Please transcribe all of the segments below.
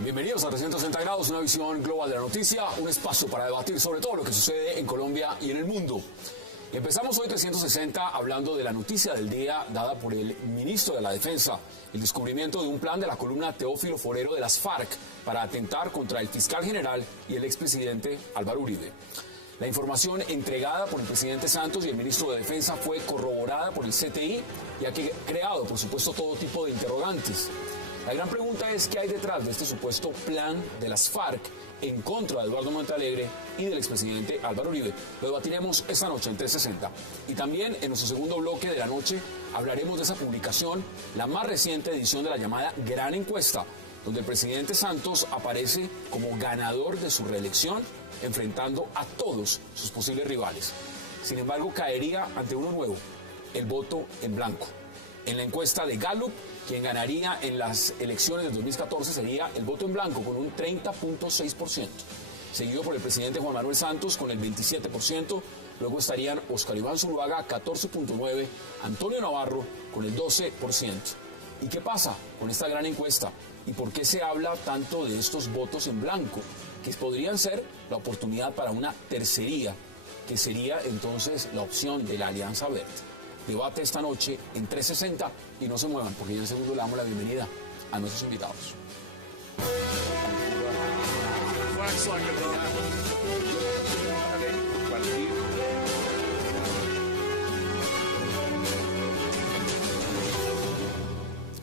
Bienvenidos a 360 grados, una visión global de la noticia, un espacio para debatir sobre todo lo que sucede en Colombia y en el mundo. Empezamos hoy 360 hablando de la noticia del día dada por el ministro de la Defensa, el descubrimiento de un plan de la columna Teófilo Forero de las FARC para atentar contra el fiscal general y el expresidente Álvaro Uribe. La información entregada por el presidente Santos y el ministro de Defensa fue corroborada por el CTI y ha creado, por supuesto, todo tipo de interrogantes. La gran pregunta es qué hay detrás de este supuesto plan de las FARC en contra de Eduardo Montealegre y del expresidente Álvaro Uribe. Lo debatiremos esta noche en 360. Y también en nuestro segundo bloque de la noche hablaremos de esa publicación, la más reciente edición de la llamada Gran Encuesta, donde el presidente Santos aparece como ganador de su reelección, enfrentando a todos sus posibles rivales. Sin embargo, caería ante uno nuevo, el voto en blanco. En la encuesta de Gallup, quien ganaría en las elecciones del 2014 sería el voto en blanco con un 30.6%, seguido por el presidente Juan Manuel Santos con el 27%, luego estarían Óscar Iván Zuluaga 14.9%, Antonio Navarro con el 12%. ¿Y qué pasa con esta gran encuesta? ¿Y por qué se habla tanto de estos votos en blanco? Que podrían ser la oportunidad para una tercería, que sería entonces la opción de la Alianza Verde. Debate esta noche en 360 y no se muevan porque ya en segundo le damos la bienvenida a nuestros invitados.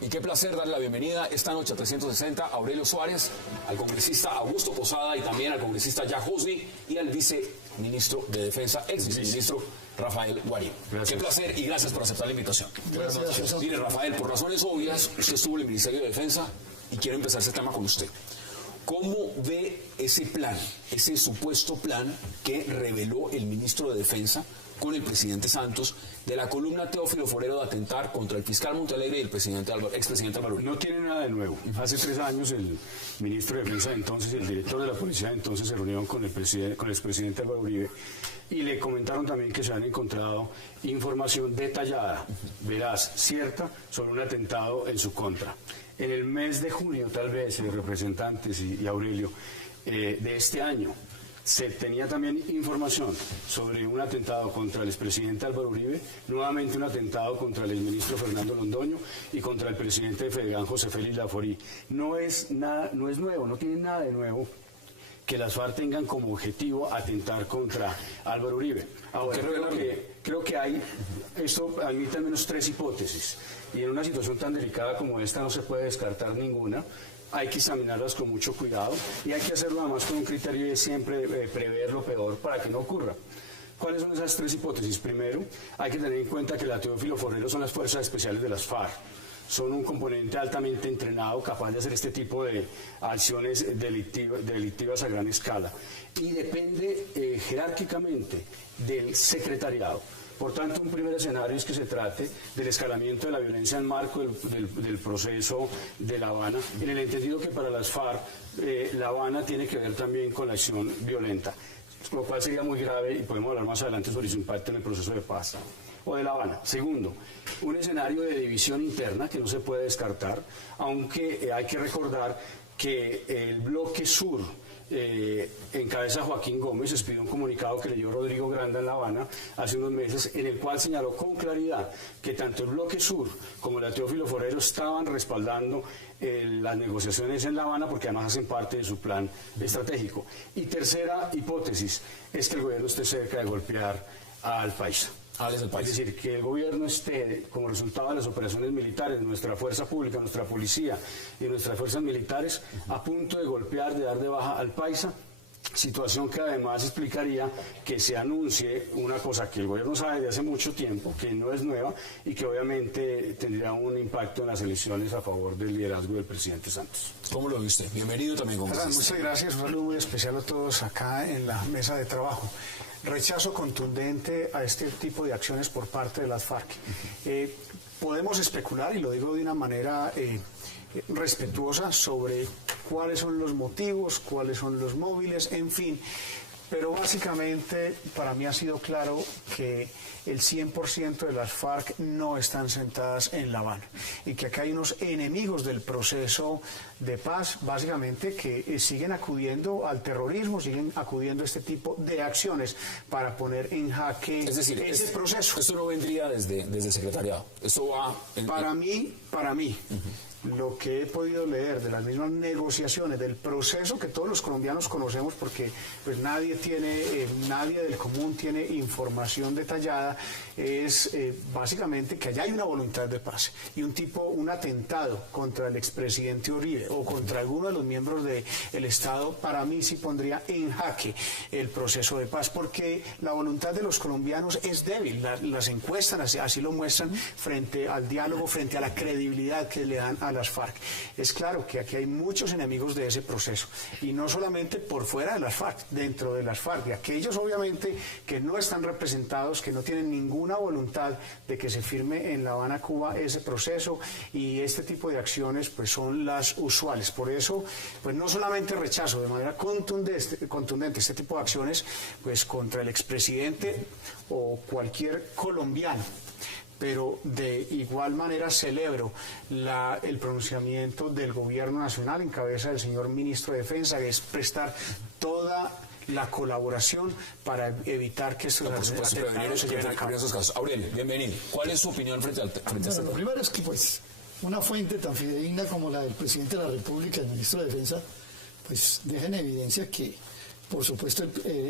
Y qué placer darle la bienvenida esta noche a 360 a Aurelio Suárez, al congresista Augusto Posada y también al congresista Jack Husby y al viceministro de Defensa, ex viceministro Rafael Guarín. Qué placer y gracias por aceptar la invitación. Gracias. Mire, Rafael, por razones obvias, usted estuvo en el Ministerio de Defensa y quiero empezar este tema con usted. ¿Cómo ve ese plan, ese supuesto plan que reveló el ministro de Defensa con el presidente Santos de la columna Teófilo Forero de atentar contra el fiscal Montealegre y el expresidente Álvaro Uribe? No tiene nada de nuevo. Hace 3 años el ministro de Defensa de entonces y el director de la policía de entonces se reunieron con el expresidente Álvaro Uribe y le comentaron también que se han encontrado información detallada, veraz, cierta, sobre un atentado en su contra. En el mes de junio, tal vez, representantes y Aurelio, de este año, se tenía también información sobre un atentado contra el expresidente Álvaro Uribe, nuevamente un atentado contra el exministro Fernando Londoño y contra el presidente de Fedegan, José Félix Laforí. No es nuevo, no tiene nada de nuevo que las FARC tengan como objetivo atentar contra Álvaro Uribe. Ahora, creo que hay, esto admite al menos 3 hipótesis, y en una situación tan delicada como esta no se puede descartar ninguna. Hay que examinarlas con mucho cuidado y hay que hacerlo además con un criterio de siempre prever lo peor para que no ocurra. ¿Cuáles son esas 3 hipótesis? Primero, hay que tener en cuenta que la Teófilo Forero son las fuerzas especiales de las FARC. Son un componente altamente entrenado, capaz de hacer este tipo de acciones delictivas a gran escala. Y depende jerárquicamente del secretariado. Por tanto, un primer escenario es que se trate del escalamiento de la violencia en marco del proceso de La Habana, en el entendido que para las FARC La Habana tiene que ver también con la acción violenta, lo cual sería muy grave y podemos hablar más adelante sobre su impacto en el proceso de paz o de La Habana. Segundo, un escenario de división interna que no se puede descartar, aunque hay que recordar que el bloque sur en cabeza Joaquín Gómez expidió un comunicado que leyó Rodrigo Granda en La Habana hace unos meses, en el cual señaló con claridad que tanto el bloque sur como la Teófilo Forero estaban respaldando las negociaciones en La Habana porque además hacen parte de su plan estratégico. Y tercera hipótesis es que el gobierno esté cerca de golpear al país. Es decir, que el gobierno esté, como resultado de las operaciones militares, nuestra fuerza pública, nuestra policía y nuestras fuerzas militares, a punto de golpear, de dar de baja al paisa, situación que además explicaría que se anuncie una cosa que el gobierno sabe desde hace mucho tiempo, que no es nueva y que obviamente tendría un impacto en las elecciones a favor del liderazgo del presidente Santos. ¿Cómo lo viste? Bienvenido también, congresista. Muchas gracias, un saludo muy especial a todos acá en la mesa de trabajo. Rechazo contundente a este tipo de acciones por parte de las FARC. Podemos especular, y lo digo de una manera respetuosa, sobre cuáles son los motivos, cuáles son los móviles, en fin. pero básicamente para mí ha sido claro que el 100% de las FARC no están sentadas en La Habana y que acá hay unos enemigos del proceso de paz, básicamente que siguen acudiendo al terrorismo, siguen acudiendo a este tipo de acciones para poner en jaque ese proceso. Esto no vendría desde el secretariado, esto va... Para mí, lo que he podido leer de las mismas negociaciones, del proceso que todos los colombianos conocemos, porque pues nadie del común tiene información detallada, es básicamente que allá hay una voluntad de paz y un atentado contra el expresidente Uribe o contra alguno de los miembros del Estado, para mí sí pondría en jaque el proceso de paz, porque la voluntad de los colombianos es débil, las encuestas así lo muestran frente al diálogo, frente a la credibilidad que le dan a las FARC. Es claro que aquí hay muchos enemigos de ese proceso, y no solamente por fuera de las FARC, dentro de las FARC, de aquellos obviamente que no están representados, que no tienen ninguna voluntad de que se firme en La Habana, Cuba, ese proceso, y este tipo de acciones pues son las usuales. Por eso, pues no solamente rechazo de manera contundente este tipo de acciones pues contra el expresidente o cualquier colombiano, pero de igual manera celebro el pronunciamiento del gobierno nacional en cabeza del señor ministro de Defensa, que es prestar toda la colaboración para evitar que estos atentados se lleven a cabo. Aurelio, bienvenido. ¿Cuál es su opinión frente a este tema? Lo primero es que pues una fuente tan fidedigna como la del presidente de la República, el ministro de Defensa, pues deja en evidencia que, por supuesto,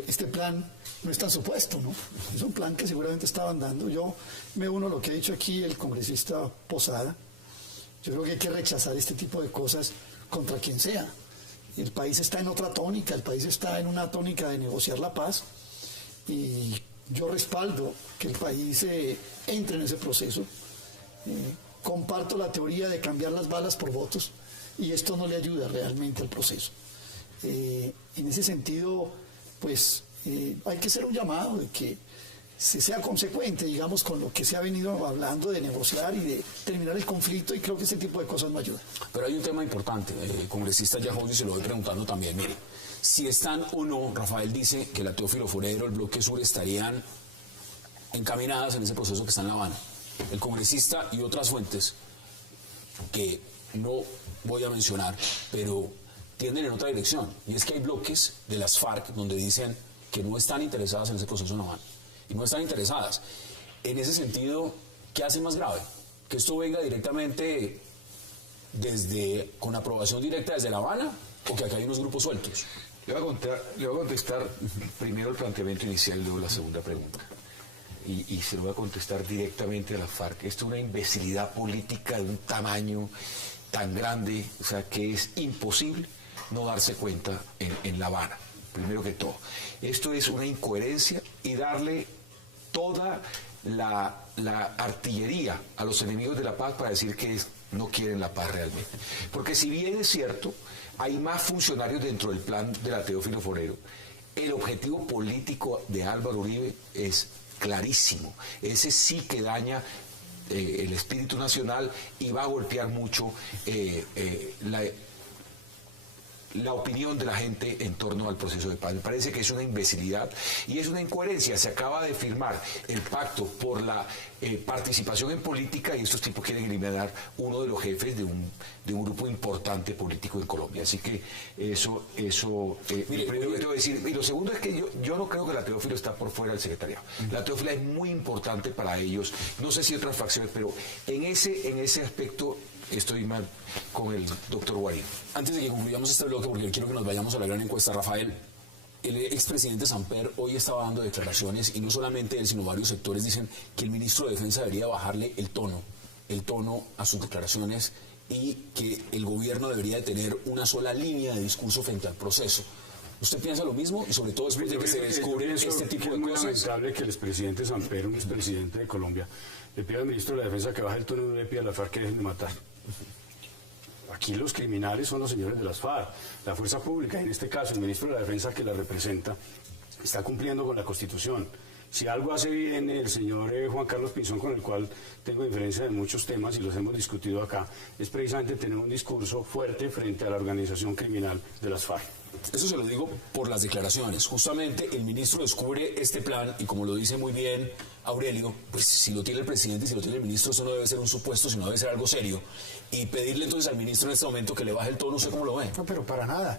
este plan no es tan supuesto, ¿no? Es un plan que seguramente estaban dando. Yo me uno a lo que ha dicho aquí el congresista Posada. Yo creo que hay que rechazar este tipo de cosas contra quien sea. El país está en otra tónica, el país está en una tónica de negociar la paz, y yo respaldo que el país entre en ese proceso. Comparto la teoría de cambiar las balas por votos, y esto no le ayuda realmente al proceso. En ese sentido, pues hay que hacer un llamado de que se sea consecuente, digamos, con lo que se ha venido hablando de negociar y de terminar el conflicto, y creo que ese tipo de cosas no ayudan. Pero hay un tema importante, congresista Yahoy, se lo voy preguntando también. Mire, si están o no, Rafael dice que la Teófilo Forero, el Bloque Sur estarían encaminadas en ese proceso que está en La Habana. El congresista y otras fuentes que no voy a mencionar, pero tienden en otra dirección, y es que hay bloques de las FARC donde dicen que no están interesadas en ese proceso en La Habana, y no están interesadas. En ese sentido, ¿qué hace más grave? ¿Que esto venga directamente con aprobación directa desde La Habana, o que acá hay unos grupos sueltos? Le voy a contestar primero el planteamiento inicial y luego la segunda pregunta. Y se lo voy a contestar directamente a la FARC. Esto es una imbecilidad política de un tamaño tan grande, o sea, que es imposible no darse cuenta en La Habana, primero que todo. Esto es una incoherencia y darle toda la artillería a los enemigos de la paz para decir que no quieren la paz realmente. Porque si bien es cierto, hay más funcionarios dentro del plan de la Teófilo Forero, el objetivo político de Álvaro Uribe es clarísimo. Ese sí que daña el espíritu nacional y va a golpear mucho la opinión de la gente en torno al proceso de paz. Me parece que es una imbecilidad y es una incoherencia. Se acaba de firmar el pacto por la participación en política, y estos tipos quieren eliminar uno de los jefes de un grupo importante político en Colombia. Así que eso Mire, primero que tengo que decir. Y lo segundo es que yo no creo que la Teófilo está por fuera del secretariado. La Teófila es muy importante para ellos. No sé si otras facciones, pero en ese aspecto estoy mal con el doctor Guarín. Antes de que concluyamos este bloque, porque quiero que nos vayamos a la gran encuesta, Rafael, el expresidente Samper hoy estaba dando declaraciones, y no solamente él, sino varios sectores dicen que el ministro de Defensa debería bajarle el tono a sus declaraciones, y que el gobierno debería de tener una sola línea de discurso frente al proceso. ¿Usted piensa lo mismo? Y sobre todo después de que se descubre este tipo de cosas. Es lamentable que el expresidente Samper, un expresidente de Colombia, le pida al ministro de la Defensa que baje el tono y no le pida a la FARC que dejen de matar. Aquí los criminales son los señores de las FARC, la fuerza pública, y en este caso el ministro de la Defensa, que la representa, está cumpliendo con la Constitución. Si algo hace bien el señor Juan Carlos Pinzón, con el cual tengo diferencia de muchos temas y los hemos discutido acá, es precisamente tener un discurso fuerte frente a la organización criminal de las FARC. Eso se lo digo por las declaraciones. Justamente el ministro descubre este plan y como lo dice muy bien Aurelio, pues si lo tiene el presidente y si lo tiene el ministro, eso no debe ser un supuesto, sino debe ser algo serio. Y pedirle entonces al ministro en este momento que le baje el tono, no sé cómo lo ve. No, pero para nada,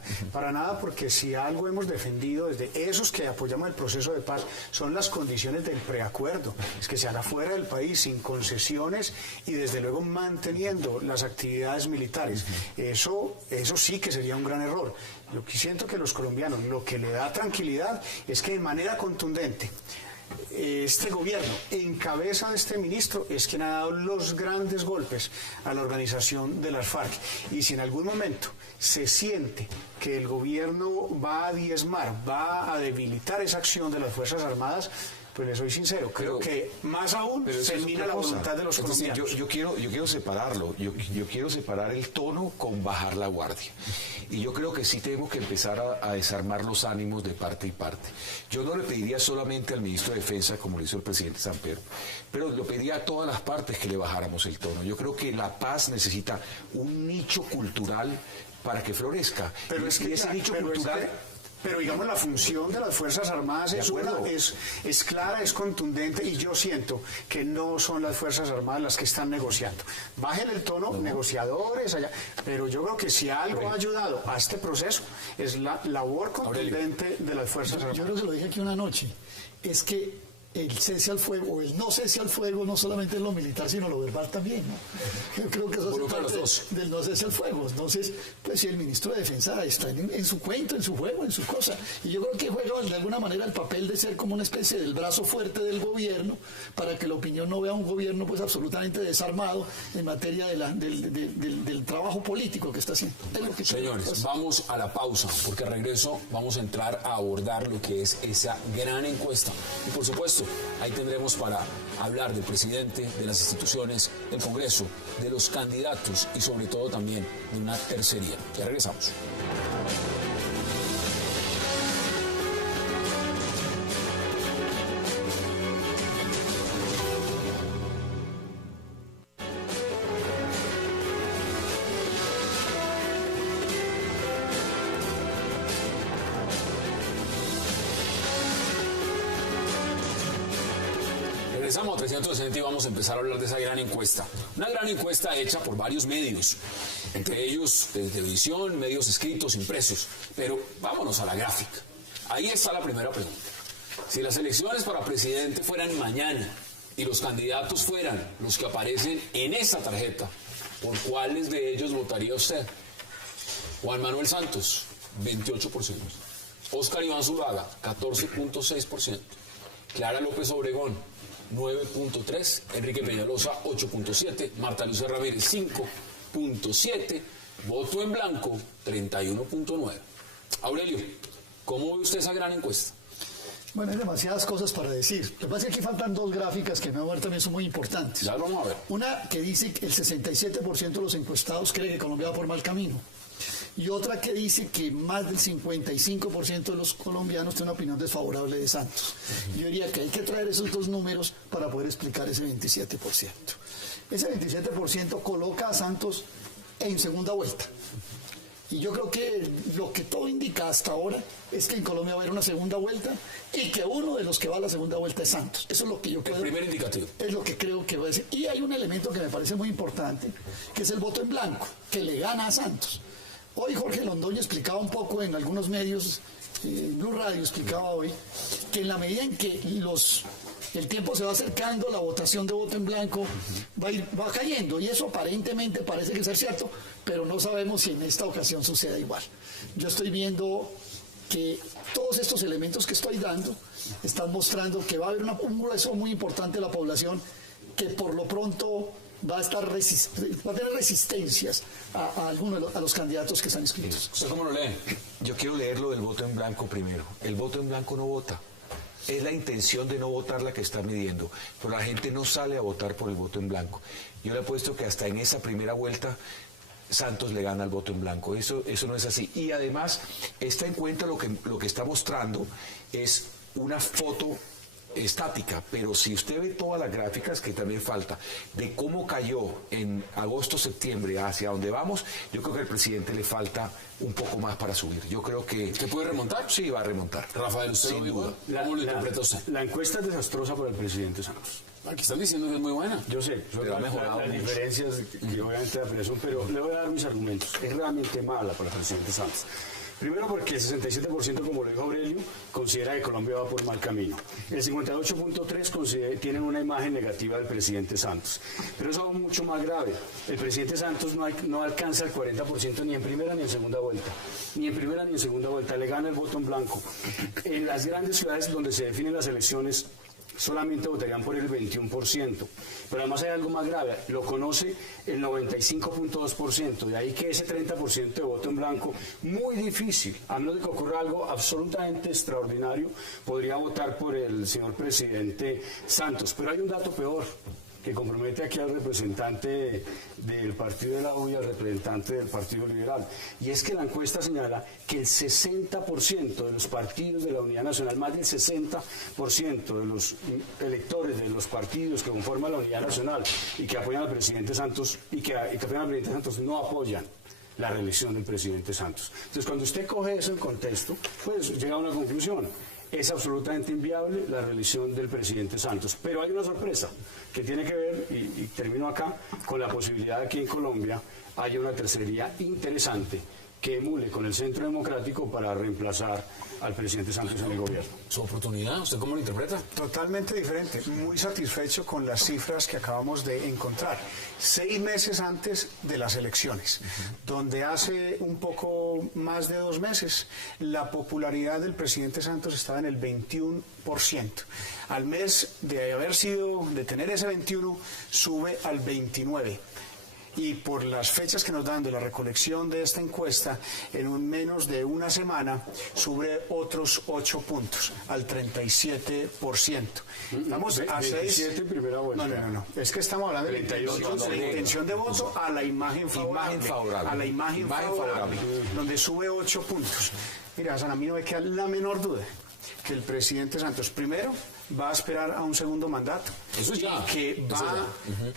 porque si algo hemos defendido desde esos que apoyamos el proceso de paz, son las condiciones del preacuerdo, es que se haga fuera del país sin concesiones y desde luego manteniendo las actividades militares. Eso sí que sería un gran error. Lo que siento que los colombianos, lo que le da tranquilidad es que de manera contundente este gobierno, en cabeza de este ministro, es quien ha dado los grandes golpes a la organización de las FARC. Y si en algún momento se siente que el gobierno va a diezmar, va a debilitar esa acción de las Fuerzas Armadas, pues le soy sincero, creo que más aún termina la voluntad de los colombianos. Yo quiero separarlo, yo quiero separar el tono con bajar la guardia. Y yo creo que sí tenemos que empezar a desarmar los ánimos de parte y parte. Yo no le pediría solamente al ministro de Defensa, como lo hizo el presidente Samper, pero le pediría a todas las partes que le bajáramos el tono. Yo creo que la paz necesita un nicho cultural para que florezca. Pero ese nicho cultural... Pero digamos, la función de las Fuerzas Armadas es clara, es contundente, y yo siento que no son las Fuerzas Armadas las que están negociando. Bajen el tono, negociadores allá, pero yo creo que si algo ha ayudado a este proceso es la labor contundente de las Fuerzas Armadas. Yo creo que lo dije aquí una noche, es que el cese al fuego, o el no cese al fuego, no solamente es lo militar, sino lo verbal también, ¿no? Yo creo que eso es parte del no cese al fuego. Entonces, pues si el ministro de Defensa está en su cuento, en su juego, en su cosa, y yo creo que juega de alguna manera el papel de ser como una especie del brazo fuerte del gobierno, para que la opinión no vea un gobierno pues absolutamente desarmado en materia del trabajo político que está haciendo. Es lo que Señores, vamos a la pausa, porque al regreso vamos a entrar a abordar lo que es esa gran encuesta. Y por supuesto, ahí tendremos para hablar del presidente, de las instituciones, del Congreso, de los candidatos y sobre todo también de una tercería. Ya regresamos. Regresamos a 360 y vamos a empezar a hablar de esa gran encuesta. Una gran encuesta hecha por varios medios, entre ellos de televisión, medios escritos, impresos. Pero vámonos a la gráfica. Ahí está la primera pregunta. Si las elecciones para presidente fueran mañana y los candidatos fueran los que aparecen en esa tarjeta, ¿por cuáles de ellos votaría usted? Juan Manuel Santos, 28%. Óscar Iván Zuluaga, 14.6%. Clara López Obregón, 9.3%, Enrique Peñalosa 8.7%, Marta Lucía Ramírez 5.7%, voto en blanco 31.9%. Aurelio, ¿cómo ve usted esa gran encuesta? Bueno, hay demasiadas cosas para decir. Lo que pasa es que aquí faltan dos gráficas que me van a ver también son muy importantes. Ya lo vamos a ver. Una que dice que el 67% de los encuestados cree que Colombia va por mal camino. Y otra que dice que más del 55% de los colombianos tienen una opinión desfavorable de Santos. Yo diría que hay que traer esos dos números para poder explicar ese 27%. Ese 27% coloca a Santos en segunda vuelta. Y yo creo que lo que todo indica hasta ahora es que en Colombia va a haber una segunda vuelta y que uno de los que va a la segunda vuelta es Santos. Eso es lo que yo creo. El primer indicativo. Es lo que creo que va a decir. Y hay un elemento que me parece muy importante, que es el voto en blanco, que le gana a Santos. Hoy Jorge Londoño explicaba un poco en algunos medios, Blue Radio explicaba hoy, que en la medida en que el tiempo se va acercando, la votación de voto en blanco va cayendo, y eso aparentemente parece que ser cierto, pero no sabemos si en esta ocasión suceda igual. Yo estoy viendo que todos estos elementos que estoy dando están mostrando que va a haber un grueso muy importante de la población que por lo pronto va a tener resistencias a algunos de los candidatos que están inscritos. ¿Usted cómo lo lee? Yo quiero leer lo del voto en blanco primero. El voto en blanco no vota. Es la intención de no votar la que está midiendo, pero la gente no sale a votar por el voto en blanco. Yo le apuesto que hasta en esa primera vuelta Santos le gana al voto en blanco. Eso no es así. Y además, esta encuesta lo que está mostrando es una foto estática, pero si usted ve todas las gráficas, que también falta, de cómo cayó en agosto, septiembre, hacia donde vamos, yo creo que al presidente le falta un poco más para subir. Yo creo que... ¿Se puede remontar? Sí, va a remontar. Rafael, ¿usted sin lo dijo? duda. ¿Cómo lo interpreta usted? La encuesta es desastrosa para el presidente Santos. Aquí están diciendo que es muy buena. Yo sé, Pero ha mejorado las mucho. diferencias que obviamente la presión, pero le voy a dar mis argumentos. Es realmente mala para el presidente Santos. Primero porque el 67%, como lo dijo Aurelio, considera que Colombia va por mal camino. El 58.3% tienen una imagen negativa del presidente Santos. Pero es algo mucho más grave. El presidente Santos no alcanza el 40% ni en primera ni en segunda vuelta. Ni en primera ni en segunda vuelta. Le gana el voto en blanco. En las grandes ciudades donde se definen las elecciones, solamente votarían por el 21%. Pero además hay algo más grave, lo conoce el 95.2%, de ahí que ese 30% de voto en blanco, muy difícil, a menos de que ocurra algo absolutamente extraordinario, podría votar por el señor presidente Santos. Pero hay un dato peor, que compromete aquí al representante del Partido de la U y al representante del Partido Liberal. Y es que la encuesta señala que el 60% de los partidos de la Unidad Nacional, más del 60% de los electores de los partidos que conforman la Unidad Nacional y que apoyan al presidente Santos y que apoyan al presidente Santos no apoyan la reelección del presidente Santos. Entonces, cuando usted coge eso en contexto, pues llega a una conclusión. Es absolutamente inviable la reelección del presidente Santos. Pero hay una sorpresa que tiene que ver, y termino acá, con la posibilidad de que en Colombia haya una tercería interesante que emule con el Centro Democrático para reemplazar al presidente Santos en el gobierno. ¿Su oportunidad? ¿Usted cómo lo interpreta? Totalmente diferente. Muy satisfecho con las cifras que acabamos de encontrar. 6 meses antes de las elecciones, donde hace un poco más de 2 meses la popularidad del presidente Santos estaba en el 21%. Al mes de tener ese 21, sube al 29%. Y por las fechas que nos dan de la recolección de esta encuesta, en menos de una semana sube otros 8 puntos, al 37%. Estamos a 6... primera vuelta. No. Es que estamos hablando de la intención de voto a la imagen favorable. A la imagen favorable, donde sube 8 puntos. Mira, Hassan, a mí no me queda la menor duda que el presidente Santos, primero, va a esperar a un segundo mandato. Eso ya. Que va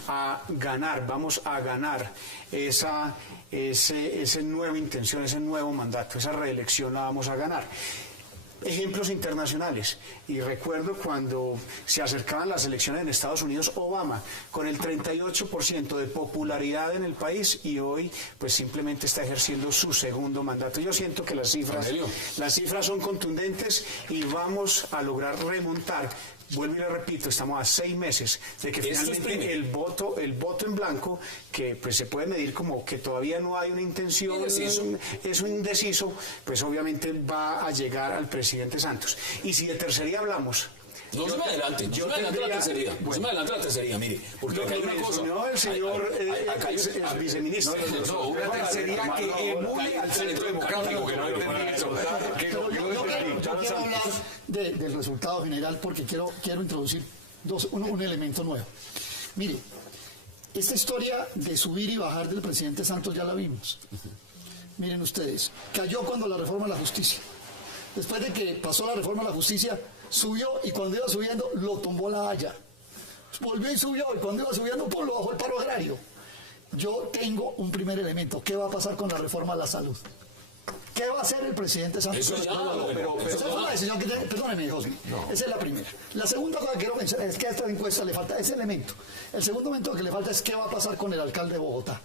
a ganar, vamos a ganar esa nueva intención, ese nuevo mandato, esa reelección la vamos a ganar. Ejemplos internacionales, y recuerdo cuando se acercaban las elecciones en Estados Unidos, Obama con el 38% de popularidad en el país, y hoy pues simplemente está ejerciendo su segundo mandato. Yo siento que las cifras son contundentes y vamos a lograr remontar. Vuelvo y le repito, estamos a 6 meses de que finalmente el voto en blanco, que pues se puede medir como que todavía no hay una intención, es un indeciso, pues obviamente va a llegar al presidente Santos. Y si de tercería hablamos... No se me adelante, no se me adelante la tercería, mire, porque acá hay una cosa. No, el señor es viceministro. No, una tercería que emule al Centro Democrático, que no entendí eso. Yo quiero hablar del resultado general porque quiero introducir un elemento nuevo. Mire, esta historia de subir y bajar del presidente Santos ya la vimos. Miren ustedes, cayó cuando la reforma de la justicia. Después de que pasó la reforma de la justicia, subió, y cuando iba subiendo lo tumbó la Haya. Volvió y subió, y cuando iba subiendo lo bajó el paro agrario. Yo tengo un primer elemento. ¿Qué va a pasar con la reforma a la salud? ¿Qué va a hacer el presidente Santos? Eso ya, esa es una decisión que tiene, perdóneme, José. No. Esa es la primera. La segunda cosa que quiero mencionar es que a esta encuesta le falta ese elemento. El segundo elemento que le falta es qué va a pasar con el alcalde de Bogotá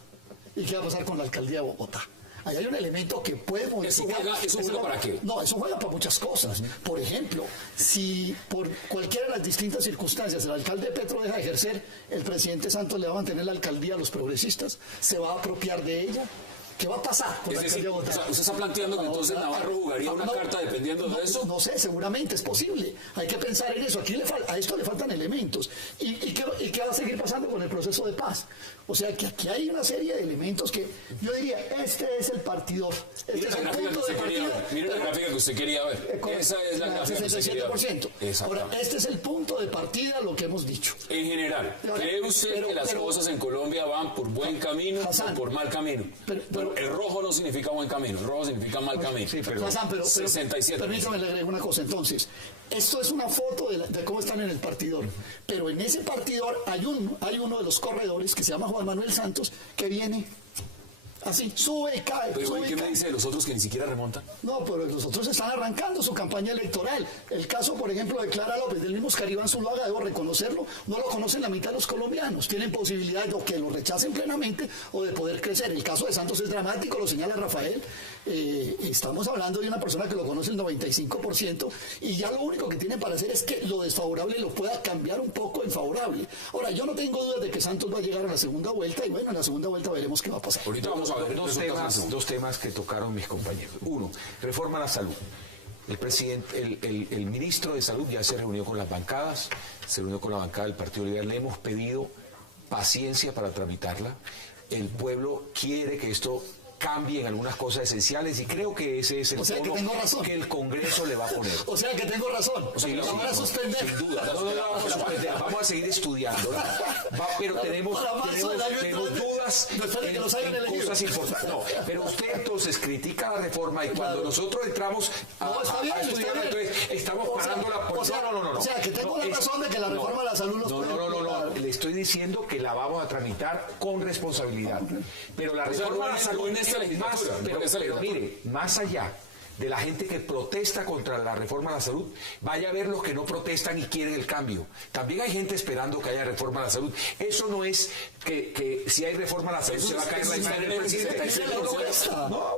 y qué va a pasar con la alcaldía de Bogotá. Ahí hay un elemento que puede modificar. ¿Eso juega para qué? No, eso juega para muchas cosas. Por ejemplo, si por cualquiera de las distintas circunstancias el alcalde Petro deja de ejercer, el presidente Santos le va a mantener la alcaldía a los progresistas, se va a apropiar de ella. ¿Qué va a pasar con la alcaldía de Bogotá? ¿Usted está planteando que entonces Navarro jugaría una carta dependiendo de eso? No sé, seguramente es posible. Hay que pensar en eso. A esto le faltan elementos. ¿Y qué va a seguir pasando con el proceso de paz? O sea, que aquí hay una serie de elementos que yo diría, este es el partidor. Este es el punto de partida. Mire la gráfica que usted quería ver. Esa es la gráfica que usted quería ver. Ahora, este es el punto de partida, lo que hemos dicho. En general, ¿cree usted que las cosas en Colombia van por buen camino o por mal camino? Pero el rojo no significa buen camino, el rojo significa mal camino. Sí, pero Hassan, pero 67. permítame le agrego una cosa. Entonces, esto es una foto de cómo están en el partidor. Pero en ese partidor hay uno de los corredores que se llama Juan Manuel Santos, que viene así, sube y cae. Pero sube ¿y y qué me cae. dice de los otros que ni siquiera remontan? No, pero los otros están arrancando su campaña electoral. El caso, por ejemplo, de Clara López, del mismo Oscar Zuluaga, debo reconocerlo, no lo conocen la mitad de los colombianos. Tienen posibilidad de que lo rechacen plenamente o de poder crecer. El caso de Santos es dramático, lo señala Rafael. Estamos hablando de una persona que lo conoce el 95% y ya lo único que tiene para hacer es que lo desfavorable lo pueda cambiar un poco en favorable. Ahora, yo no tengo dudas de que Santos va a llegar a la segunda vuelta y bueno, en la segunda vuelta veremos qué va a pasar. Ahorita vamos a ver Dos temas que tocaron mis compañeros. Uno, reforma a la salud. El ministro de Salud ya se reunió con las bancadas, se reunió con la bancada del Partido Liberal. Le hemos pedido paciencia para tramitarla. El pueblo quiere que esto cambie en algunas cosas esenciales y creo que ese es el tono que el Congreso le va a poner. O sea que tengo razón. Sí, lo van a suspender. Sin duda. Vamos a seguir estudiando. Pero tenemos dudas en cosas importantes. No, pero usted entonces critica la reforma y cuando nosotros entramos a estudiar, entonces estamos parándola por... No. O sea que tengo la razón de que la reforma de la salud nos puede... No. Le estoy diciendo que la vamos a tramitar con responsabilidad. Pero la reforma de la salud... Pero mire, más allá de la gente que protesta contra la reforma a la salud, vaya a ver los que no protestan y quieren el cambio. También hay gente esperando que haya reforma a la salud. Eso no es que si hay reforma a la salud se va a caer la imagen del presidente.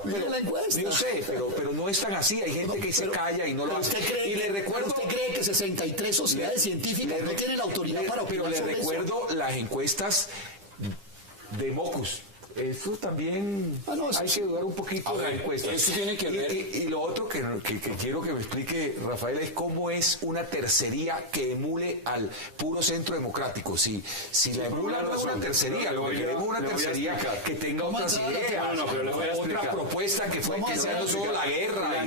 Mire la encuesta. Yo sé, pero no es tan así. Hay gente que se calla y no lo hace. Y le recuerdo... ¿Usted cree que 63 sociedades científicas no tienen la autoridad para opinar sobre eso? Pero le recuerdo las encuestas de Mocus. Eso también hay que dudar un poquito de la encuesta. Eso tiene que ver. Y lo otro que quiero que me explique, Rafael, es cómo es una tercería que emule al puro centro democrático. Si la emula no es una tercería, lo que queremos es una tercería que tenga otras ideas, otra propuesta que sea no solo la guerra.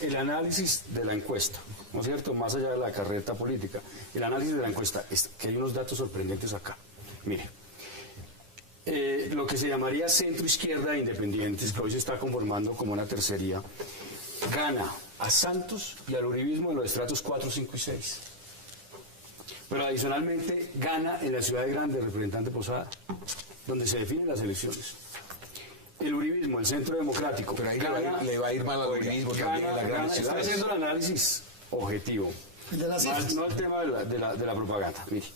El análisis de la encuesta, ¿no es cierto? Más allá de la carreta política, el análisis de la encuesta es que hay unos datos sorprendentes acá. Mire. Lo que se llamaría centro izquierda independientes, que hoy se está conformando como una tercería, gana a Santos y al uribismo en los estratos 4, 5 y 6. Pero adicionalmente gana en la ciudad de Grande, representante Posada, donde se definen las elecciones. El uribismo, el centro democrático. Pero ahí le va a ir mal al uribismo también en la gran ciudad. Está haciendo el análisis objetivo, no el tema de la propaganda. Mire,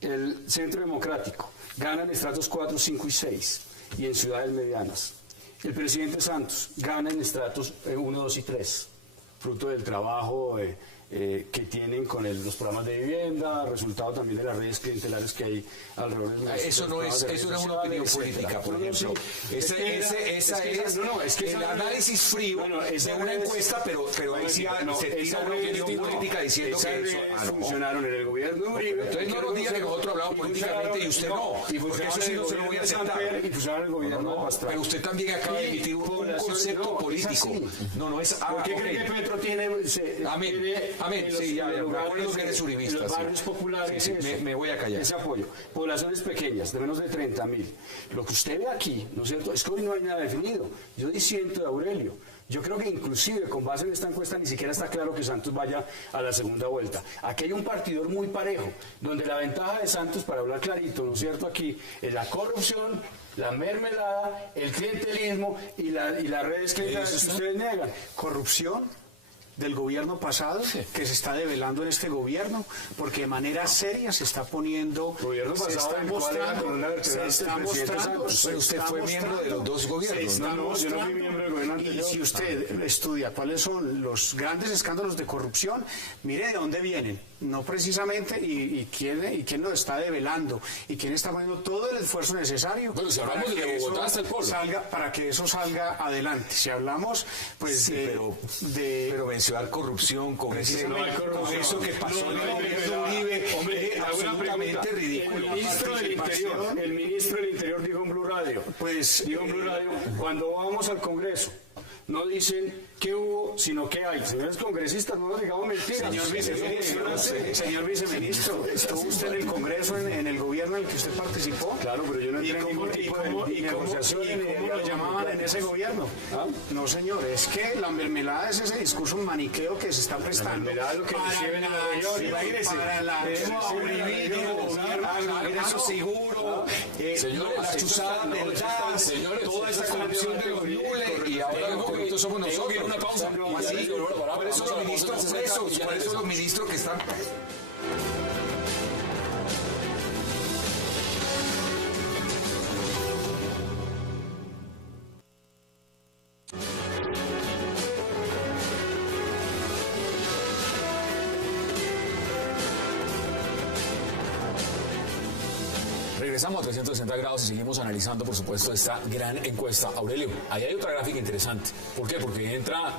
el centro democrático gana en estratos 4, 5 y 6 y en ciudades medianas. El presidente Santos gana en estratos 1, 2 y 3, fruto del trabajo que tienen con los programas de vivienda, resultado también de las redes clientelares que hay alrededor de eso no es una opinión política, por ejemplo. Es que el análisis frío de una encuesta, pero ahí sí se tira una opinión política diciendo que eso funcionaron en el gobierno de Uribe. Entonces no nos diga que nosotros hablamos políticamente y usted no, porque eso sí no se lo voy a aceptar. Pero usted también acaba de emitir un concepto político. No es... ¿Por qué cree que Petro tiene... Amén, sí, ya me acuerdo que eres uribista. En los barrios populares, sí, me voy a callar. Ese apoyo. Poblaciones pequeñas, de menos de 30.000. Lo que usted ve aquí, ¿no es cierto? Es que hoy no hay nada definido. Yo disiento de Aurelio. Yo creo que inclusive con base en esta encuesta ni siquiera está claro que Santos vaya a la segunda vuelta. Aquí hay un partidor muy parejo, donde la ventaja de Santos, para hablar clarito, ¿no es cierto? Aquí es la corrupción, la mermelada, el clientelismo y las redes clientelares que ustedes niegan. Corrupción del gobierno pasado, que se está develando en este gobierno, porque de manera seria se está poniendo, se está mostrando, pero usted fue miembro de los dos gobiernos. No, yo no fui miembro del gobierno anterior. Y si usted estudia cuáles son los grandes escándalos de corrupción, mire de dónde vienen, no precisamente, y quién lo está develando, y quién está poniendo todo el esfuerzo necesario para que eso salga adelante. Si hablamos, pues, sí, pero mencionar corrupción con eso que pasó en el gobierno Uribe es absolutamente ridículo. El ministro del Interior dijo en Blue Radio, cuando vamos al Congreso, no dicen ¿Qué hubo? Sino que hay. Señores congresistas, no nos digamos mentiras. Señor viceministro, ¿estuvo usted en el Congreso, en el gobierno en el que usted participó? Claro, pero yo no entré en ningún tipo de negociación ni lo llamaban en ese gobierno. ¿Ah? No, señor, es que la mermelada es ese discurso maniqueo que se está prestando. La mermelada es lo que reciben en la región. Imagínese. Para la ingreso seguro, la chuzada del gas, toda esta corrupción de los nules, y ahora los corruptos somos nosotros. Una pausa. Por eso los ministros presos, por eso los ministros que están... Regresamos a 360 grados y seguimos analizando, por supuesto, esta gran encuesta. Aurelio, ahí hay otra gráfica interesante. ¿Por qué? Porque entra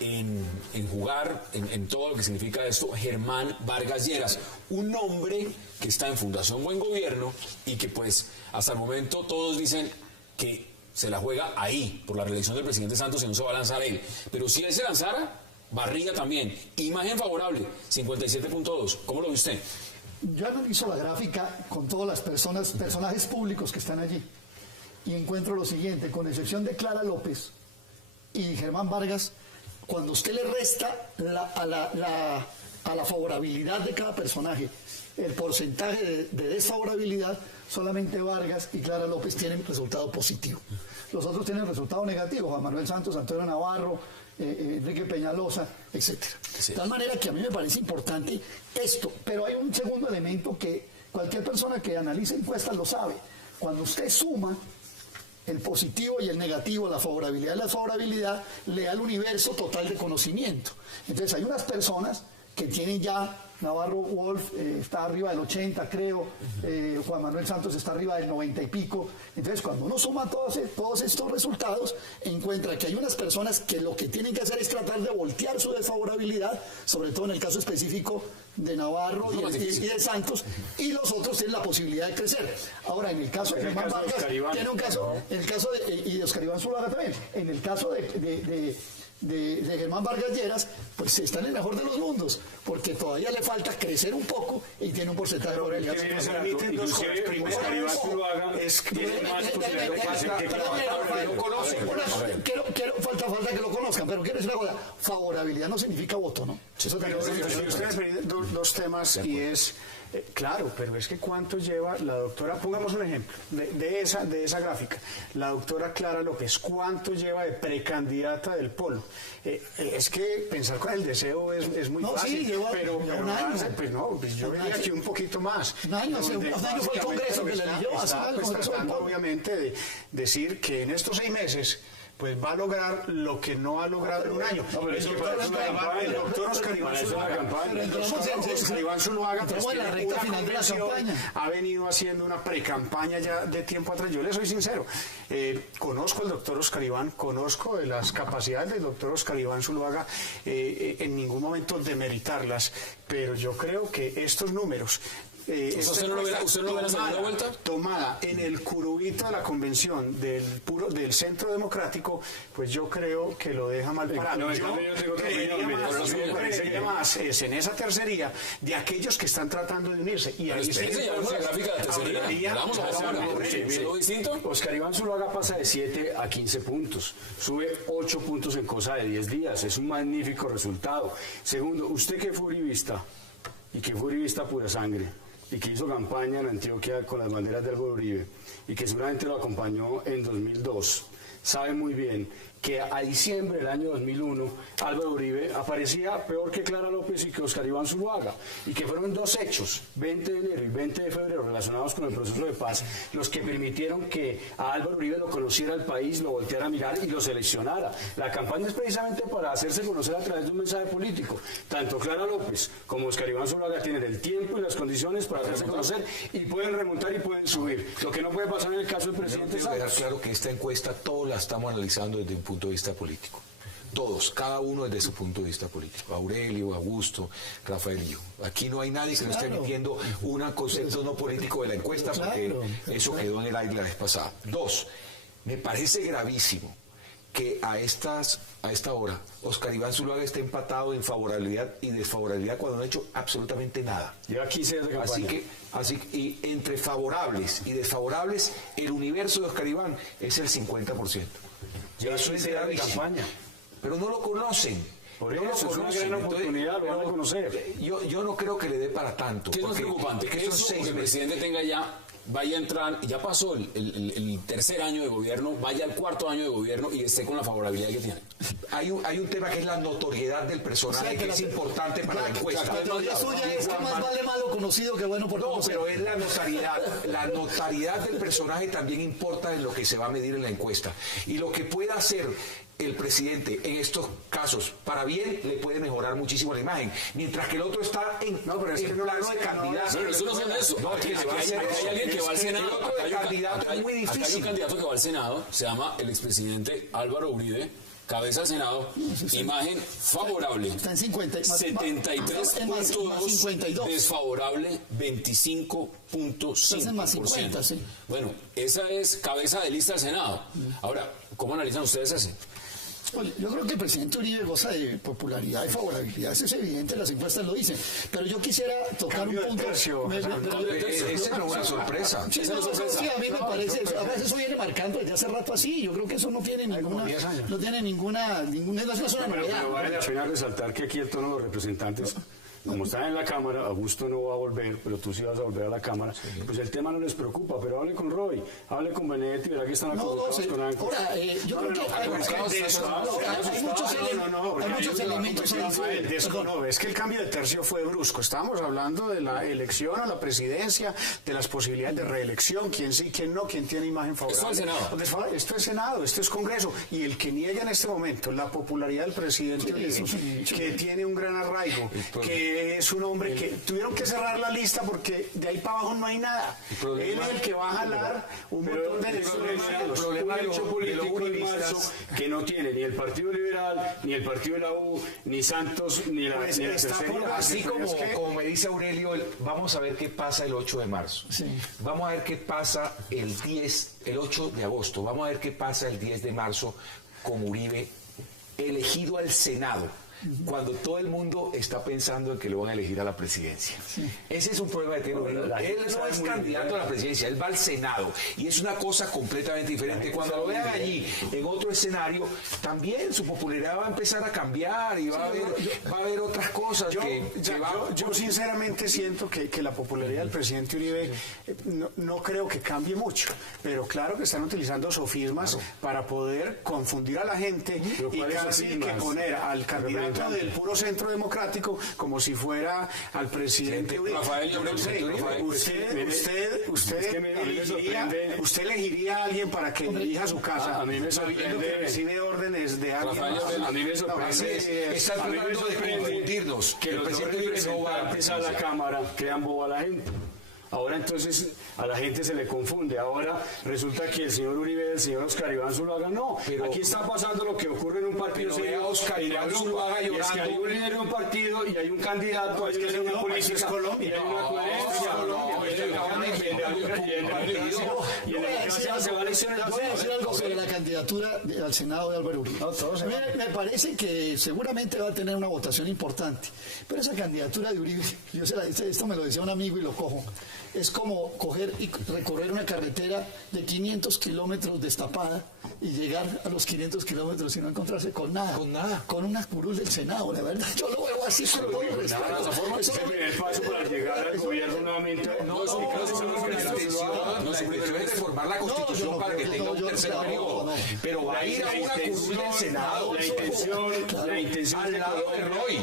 en jugar, en todo lo que significa esto, Germán Vargas Lleras, un hombre que está en Fundación Buen Gobierno y que pues hasta el momento todos dicen que se la juega ahí por la reelección del presidente Santos y no se va a lanzar él. Pero si él se lanzara, barría también. Imagen favorable, 57.2. ¿Cómo lo ve usted? Yo analizo la gráfica con todas las personajes públicos que están allí y encuentro lo siguiente, con excepción de Clara López y Germán Vargas, cuando usted le resta a la favorabilidad de cada personaje el porcentaje de desfavorabilidad, solamente Vargas y Clara López tienen resultado positivo. Los otros tienen resultado negativo, Juan Manuel Santos, Antonio Navarro, Enrique Peñalosa, etcétera. Sí. De tal manera que a mí me parece importante esto, pero hay un segundo elemento que cualquier persona que analice encuestas lo sabe. Cuando usted suma el positivo y el negativo, la favorabilidad y la desfavorabilidad, le da el universo total de conocimiento. Entonces hay unas personas que tienen ya, Navarro Wolf está arriba del 80, creo, Juan Manuel Santos está arriba del 90 y pico. Entonces, cuando uno suma todos estos resultados, encuentra que hay unas personas que lo que tienen que hacer es tratar de voltear su desfavorabilidad, sobre todo en el caso específico de Navarro y de Santos, y los otros tienen la posibilidad de crecer. Ahora, en el caso de Germán Vargas, tiene un caso, en el caso y de Oscar Iván Zuluaga también, en el caso de Germán Vargas Lleras, pues está en el mejor de los mundos, porque todavía le falta crecer un poco y tiene un porcentaje de probabilidad. Permiten dos cosas. Primero, tiene más posibilidad de crecer que lo conocen. Falta que lo conozcan, pero quiero decir una cosa, favorabilidad no significa voto, ¿no? Eso pero ustedes ven dos temas y es... claro, pero es que ¿cuánto lleva la doctora? Pongamos un ejemplo de esa gráfica. La doctora Clara López, ¿cuánto lleva de precandidata del Polo? Es que pensar con el deseo es muy fácil, sí, pero un año. Pues no, pues yo diría aquí un poquito más. Un año fue el Congreso que le eligió. Está tratando obviamente de decir que en estos 6 meses pues va a lograr lo que no ha logrado en un año. No, el doctor Oscar Iván Zuluaga ha venido haciendo una precampaña ya de tiempo atrás. Yo le soy sincero, conozco al doctor Oscar Iván, conozco de las capacidades del doctor Oscar Iván Zuluaga, en ningún momento demeritarlas, pero yo creo que estos números... ¿Usted no lo ve la segunda vuelta? Tomada en el curubito de la convención del Centro Democrático, pues yo creo que lo deja mal parado. Yo creería más en esa tercería de aquellos que están tratando de unirse. Y ahí se la gráfica de la tercería. Vamos a ver, ¿lo distinto? Oscar Iván Zuluaga pasa de 7 a 15 puntos. Sube 8 puntos en cosa de 10 días. Es un magnífico resultado. Segundo, usted que fue uribista, y que fue uribista pura sangre, y que hizo campaña en Antioquia con las banderas de Álvaro Uribe y que seguramente lo acompañó en 2002, sabe muy bien que a diciembre del año 2001 Álvaro Uribe aparecía peor que Clara López y que Oscar Iván Zuluaga, y que fueron 2 hechos, 20 de enero y 20 de febrero, relacionados con el proceso de paz, los que permitieron que a Álvaro Uribe lo conociera el país, lo volteara a mirar y lo seleccionara. La campaña es precisamente para hacerse conocer a través de un mensaje político. Tanto Clara López como Oscar Iván Zuluaga tienen el tiempo y las condiciones para hacerse conocer, y pueden remontar y pueden subir. Lo que no puede pasar en el caso del presidente Santos. Dejar claro que esta encuesta todos la estamos analizando desde un punto de vista político. Todos, cada uno desde su punto de vista político. Aurelio, Augusto, Rafael y yo. Aquí no hay nadie que no esté emitiendo un concepto no político de la encuesta, porque eso quedó en el aire la vez pasada. 2, me parece gravísimo que a esta hora Oscar Iván Zuluaga está empatado en favorabilidad y desfavorabilidad cuando no ha hecho absolutamente nada. Lleva 15 días de campaña. Y entre favorables y desfavorables, el universo de Oscar Iván es el 50%. Lleva Eso 15 es días de gravísimo. campaña. Pero no lo conocen. Por No eso, lo es una conocen. gran oportunidad, lo van a conocer. Yo no creo que le dé para tanto. ¿Qué es más porque preocupante? es que Que son eso, 6 que el meses. presidente tenga vaya a entrar, ya pasó el tercer año de gobierno, vaya al cuarto año de gobierno y esté con la favorabilidad que tiene. Hay un tema que es la notoriedad del personaje, O sea, que que la- es importante para la encuesta. La teoría suya es que más vale malo conocido que bueno por No, conocer. pero es la notariedad. La notariedad del personaje también importa en lo que se va a medir en la encuesta. Y lo que pueda hacer el presidente en estos casos, para bien, le puede mejorar muchísimo la imagen. Mientras que el otro está en pero es que no plano es de que no, candidato. Pero eso no son eso. No, es que Aquí se va a hacer hay alguien que va al es que Senado. el otro Acá de hay un candidato acá es muy hay un difícil. candidato que va al Senado, se llama el expresidente Álvaro Uribe, cabeza al Senado, imagen favorable. Está en 50, más 73.2, 52. desfavorable 25.5%. Estás en más 50, sí. Bueno, esa es cabeza de lista al Senado. Ahora, ¿cómo analizan ustedes ese? Oye, yo creo que el presidente Uribe goza de popularidad y favorabilidad, eso es evidente, las encuestas lo dicen. Pero yo quisiera tocar Cambio un de punto. tercio, Esa no es una sorpresa. Sí, no, sí, a mí me parece, a veces eso viene marcando desde hace rato así, yo creo que eso no tiene ninguna, 10 años. no tiene ninguna, no es una Pero novedad. vale la pena resaltar que aquí el tono de los representantes, como están en la Cámara, Augusto no va a volver, pero tú sí vas a volver a la Cámara, pues el tema no les preocupa, pero hable con Roy, hable con Benedetti, verá que están acurrucados con algo. Ahora, yo creo que hay muchos elementos ahí. No, es que el cambio de tercio fue brusco. Estábamos hablando de la elección a la presidencia, de las posibilidades de reelección, quién sí, quién no, quién tiene imagen favorable. Esto es Senado, esto es Congreso. Y el que niega en este momento la popularidad del presidente Uribe, que tiene un gran arraigo, que es un hombre que tuvieron que cerrar la lista porque de ahí para abajo no hay nada. Él es el que va a jalar un montón de El problema del hecho político en marzo que no tiene ni el Partido Liberal, ni el Partido de la U, ni Santos, ni la Pues ni la está tercera. por Así Es que- como me dice Aurelio, vamos a ver qué pasa el 8 de marzo. Sí. Vamos a ver qué pasa el 8 de agosto. Vamos a ver qué pasa el 10 de marzo con Uribe elegido al Senado. Cuando todo el mundo está pensando en que lo van a elegir a la presidencia. Ese es un problema que tiene Uribe. Él no es candidato a la presidencia, él va al Senado. Y es una cosa completamente diferente. Cuando lo vean allí, en otro escenario, también su popularidad va a empezar a cambiar y va a haber otras cosas Yo sinceramente siento que la popularidad del presidente Uribe no creo que cambie mucho, pero claro que están utilizando sofismas para poder confundir a la gente Pero y ¿cuáles casi que sofismas? poner al candidato del puro centro democrático como si fuera al presidente Uribe. Rafael, Yo no sé, Rafael, usted elegiría a alguien para que dirija su casa, A mí me sabiendo sorprende. que recibe órdenes de alguien Rafael, más. A mí me No, sorprende, están a mí me tratando de sorprende confundirnos. que El los dos presidente Uribe no va a la representantes a la presidencia. Cámara crean boba a la gente. Ahora entonces a la gente se le confunde. Ahora resulta que el señor Uribe y el señor Oscar Iván Zuluaga no. Pero- aquí está pasando lo que ocurre en un partido Pero vea a Oscar y Iván Europa, Zuluaga y es que llorando. hay un líder de un partido y hay un candidato, hay una línea Europa, eso política es Colombia. y hay una coherencia. Y en democracia se va a elecciones. Voy a decir algo sobre la candidatura al Senado de Álvaro Uribe. A mí me parece que seguramente va a tener una votación importante, pero esa candidatura de Uribe, esto me lo decía un amigo y lo cojo, es como coger y recorrer una carretera de 500 kilómetros destapada y llegar a los 500 kilómetros y no encontrarse con nada. Con nada. Con unas curul del Senado, la verdad. Yo lo veo así con todo el respeto. Es el primer paso para llegar al gobierno nuevamente. La intención es reformar la Constitución para que tenga un tercer periodo. Pero va a ir a una curul del Senado La intención al lado de Roy.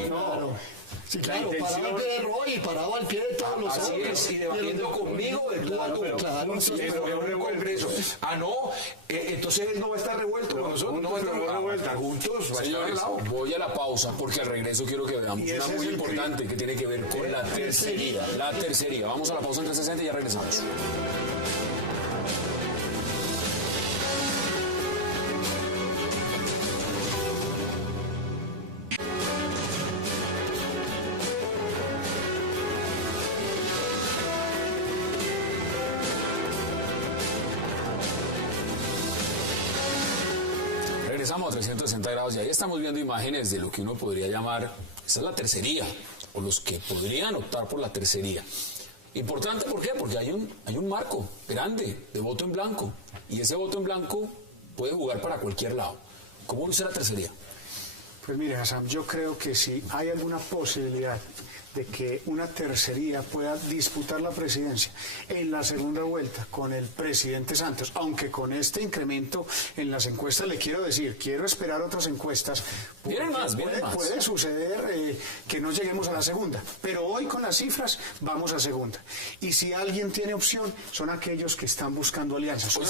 Sí, claro, La intención- parado al pie de Roy y parado al pie de todos los Así otros. es, y debatiendo conmigo de tú a tú. Claro, sí, Pero en un congreso. Entonces él no va a estar revuelto con nosotros, no va a estar juntos, va a estar al Señores, lado. voy a la pausa porque al regreso quiero que veamos Y una ese muy es el importante que tiene que ver con la tercería. La tercería. Vamos a la pausa en 360 y ya regresamos. Regresamos a 360 grados y ahí estamos viendo imágenes de lo que uno podría llamar, esa es la tercería, o los que podrían optar por la tercería. Importante, ¿por qué? Porque hay un marco grande de voto en blanco, y ese voto en blanco puede jugar para cualquier lado. ¿Cómo dice la tercería? Pues mire, Hassan, yo creo que si hay alguna posibilidad de que una tercería pueda disputar la presidencia en la segunda vuelta con el presidente Santos, aunque con este incremento en las encuestas, le quiero decir, quiero esperar otras encuestas. Vienen más. Puede suceder que no lleguemos a la segunda, pero hoy con las cifras vamos a segunda. Y si alguien tiene opción, son aquellos que están buscando alianzas. Hoy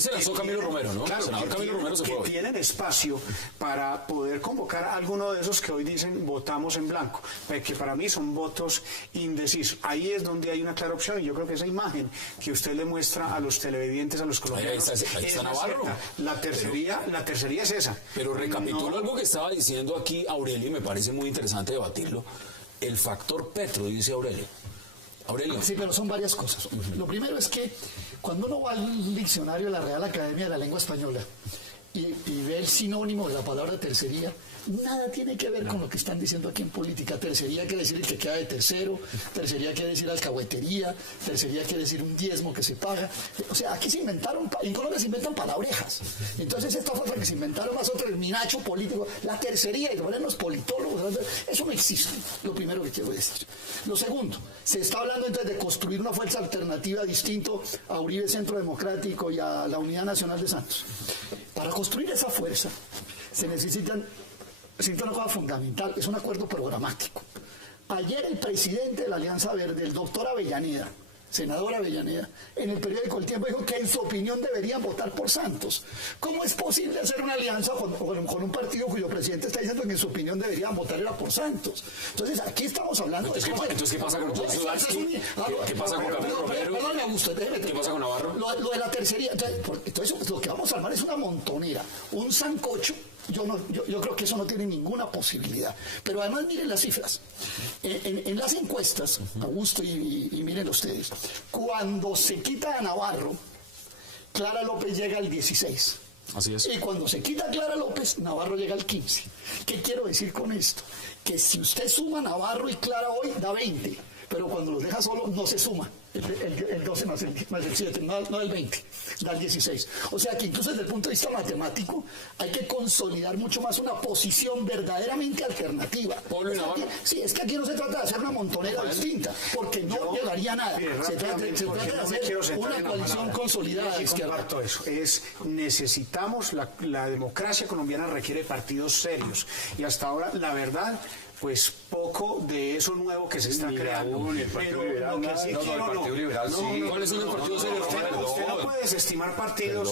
se lanzó Camilo Romero, ¿no? Claro, Senador Camilo Romero se fue hoy. tienen espacio para poder convocar a alguno de esos que hoy dicen votamos en blanco, que para mí son votos indecisos. Ahí es donde hay una clara opción, y yo creo que esa imagen que usted le muestra a los televidentes, a los colombianos, ahí está Navarro. La tercería es esa. Pero recapitulo algo que estaba diciendo aquí Aurelio, y me parece muy interesante debatirlo. El factor Petro, dice Aurelio. Sí, pero son varias cosas. Lo primero es que cuando uno va al diccionario de la Real Academia de la Lengua Española y ve el sinónimo de la palabra tercería, nada tiene que ver con lo que están diciendo aquí en política. Tercería quiere decir el que queda de tercero, tercería quiere decir alcahuetería, tercería quiere decir un diezmo que se paga. O sea, aquí se inventaron, en Colombia se inventan palabrejas. Entonces esta fue la que se inventaron más otro, el minacho político, la tercería, y los politólogos, eso no existe, lo primero que quiero decir. Lo segundo, se está hablando entonces de construir una fuerza alternativa distinto a Uribe Centro Democrático y a la Unidad Nacional de Santos. Para construir esa fuerza se necesita una cosa fundamental, es un acuerdo programático. Ayer el presidente de la Alianza Verde, el doctor Avellaneda, senador Avellaneda, en el periódico El Tiempo dijo que en su opinión deberían votar por Santos. ¿Cómo es posible hacer una alianza con un partido cuyo presidente está diciendo que en su opinión deberían votar era por Santos? Entonces aquí estamos hablando Entonces, ¿qué pasa con Sudarsky? ¿Qué pasa con Camilo Romero? ¿Qué pasa con Navarro? Lo de la tercería. Entonces lo que vamos a armar es una montonera, un sancocho. Yo creo que eso no tiene ninguna posibilidad. Pero además miren las cifras. En las encuestas, Augusto y miren ustedes, cuando se quita a Navarro, Clara López llega al 16. Así es. Y cuando se quita a Clara López, Navarro llega al 15. ¿Qué quiero decir con esto? Que si usted suma Navarro y Clara hoy, da 20. Pero cuando los deja solo, no se suma. El 12 más el 7, no el 20, da el 16. O sea que incluso desde el punto de vista matemático hay que consolidar mucho más una posición verdaderamente alternativa. Sí, es que aquí no se trata de hacer una montonera distinta, porque no llegaría a nada. Se trata de hacer una coalición consolidada de izquierda. Necesitamos, la democracia colombiana requiere partidos serios. Y hasta ahora, la verdad, pues poco de eso nuevo que se está creando. ¿Cuáles son los partidos serios? Usted no puede desestimar partidos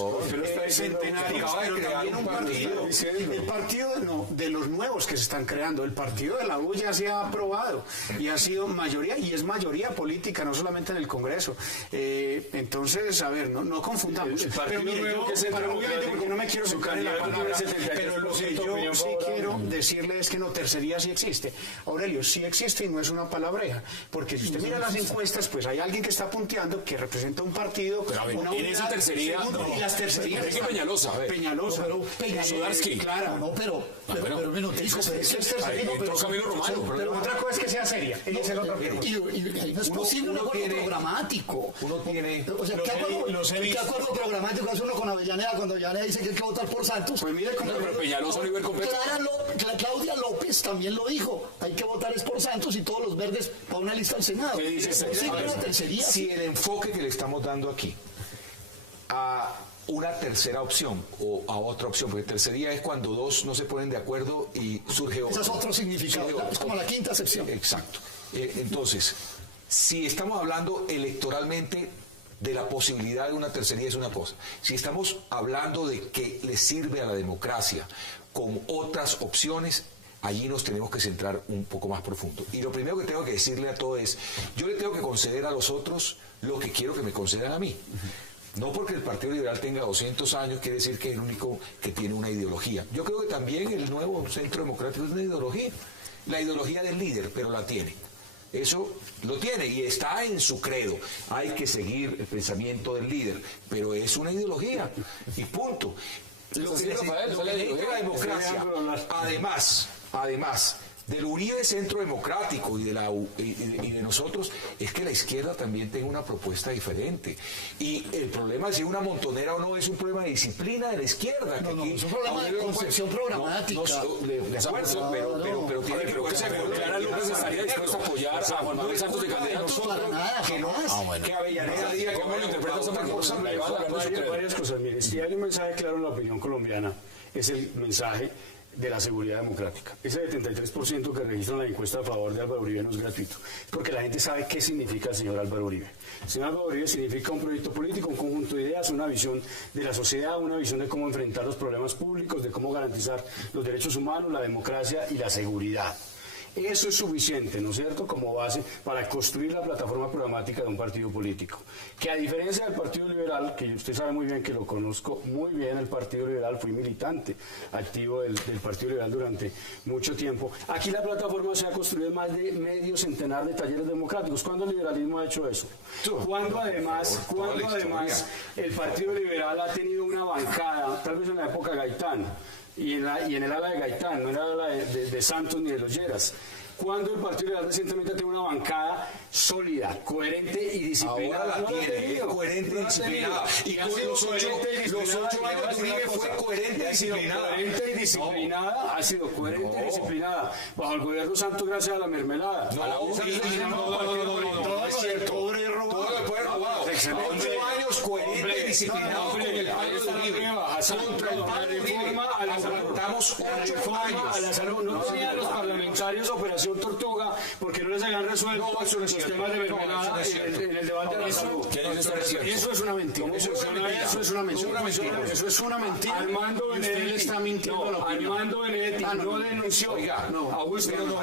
centenarios, pero también un partido. El partido de los nuevos que se están creando. El partido de la U ya se ha aprobado y ha sido mayoría, y es mayoría política, no solamente en el Congreso. Entonces, a ver, no confundamos. Pero mire, porque no me quiero sentar en la palabra, pero lo que yo sí quiero decirle es que no, tercería sí existe. Aurelio, sí existe y no es una palabreja, porque si usted mira las encuestas, pues hay alguien que está punteando que representa un partido, pero a ver, una en esa tercería, y las tercerías. Peñalosa, Sudarsky. Claro. Pero Camilo Romero. Pero otra cosa es que sea seria. Ella es el otro. Y no es posible un acuerdo programático. O sea, ¿qué acuerdo programático hace uno con Avellaneda cuando Avellaneda dice que hay que votar por Santos? Pues mire cómo Peñalosa, Oliver con Petro. Claudia López también lo dijo. Hay que votar es por Santos y todos los verdes para una lista al Senado. ¿Qué dice si el enfoque que le estamos dando aquí a una tercera opción o a otra opción, porque tercería es cuando dos no se ponen de acuerdo y surge otro. Ese es otro significado, es como la quinta acepción. Exacto. Entonces, si estamos hablando electoralmente de la posibilidad de una tercería es una cosa. Si estamos hablando de que le sirve a la democracia con otras opciones, allí nos tenemos que centrar un poco más profundo. Y lo primero que tengo que decirle a todo es, yo le tengo que conceder a los otros lo que quiero que me concedan a mí. No porque el Partido Liberal tenga 200 años quiere decir que es el único que tiene una ideología. Yo creo que también el nuevo Centro Democrático es una ideología. La ideología del líder, pero la tiene. Eso lo tiene y está en su credo. Hay que seguir el pensamiento del líder, pero es una ideología y punto. Lo que Sí, necesita Rafael, la democracia, Estoy además del Uribe Centro Democrático y de nosotros, es que la izquierda también tenga una propuesta diferente. Y el problema de si una montonera o no es un problema de disciplina de la izquierda. No, es un problema de concepción programática. De acuerdo, pero tiene que ver. Clara López estaría dispuesta a apoyar a Juan Manuel Santos de candidato. Para nada, jamás. Que Avellaneda diga ¿Cómo lo interpretas otra cosa? varias cosas. Mire, si hay un mensaje claro en la opinión colombiana, es el mensaje de la seguridad democrática. Ese 73% que registra la encuesta a favor de Álvaro Uribe no es gratuito, porque la gente sabe qué significa el señor Álvaro Uribe. El señor Álvaro Uribe significa un proyecto político, un conjunto de ideas, una visión de la sociedad, una visión de cómo enfrentar los problemas públicos, de cómo garantizar los derechos humanos, la democracia y la seguridad. Eso es suficiente, ¿no es cierto?, como base para construir la plataforma programática de un partido político. Que a diferencia del Partido Liberal, que usted sabe muy bien que lo conozco muy bien, el Partido Liberal, fui militante activo del Partido Liberal durante mucho tiempo, aquí la plataforma se ha construido en más de medio centenar de talleres democráticos. ¿Cuándo el liberalismo ha hecho eso? ¿Cuándo además el Partido Liberal ha tenido una bancada, tal vez en la época de Gaitán, y en el ala de Gaitán, no en el ala de Santos ni de los Lleras? Cuando el Partido Liberal recientemente tiene una bancada sólida, coherente y disciplinada. Ahora la tiene, es coherente y disciplinada. Y con los 8 años de Uribe fue coherente y disciplinada. Ha sido coherente y disciplinada. Bajo el gobierno Santos, gracias a la mermelada. No es cierto. Todo después robado. 8 años coherente y disciplinado con el palo de Uribe. Contra el palo de Uribe. Aguantamos 8 años. No tenían los parlamentarios Operación Tortuga porque no les habían resuelto los temas de mermelada en el debate de la salud. Eso es una mentira. Eso es una mentira. Eso es una mentira. Armando Benedetti le está mintiendo a la opinión. Armando Benedetti no denunció. Augusto, no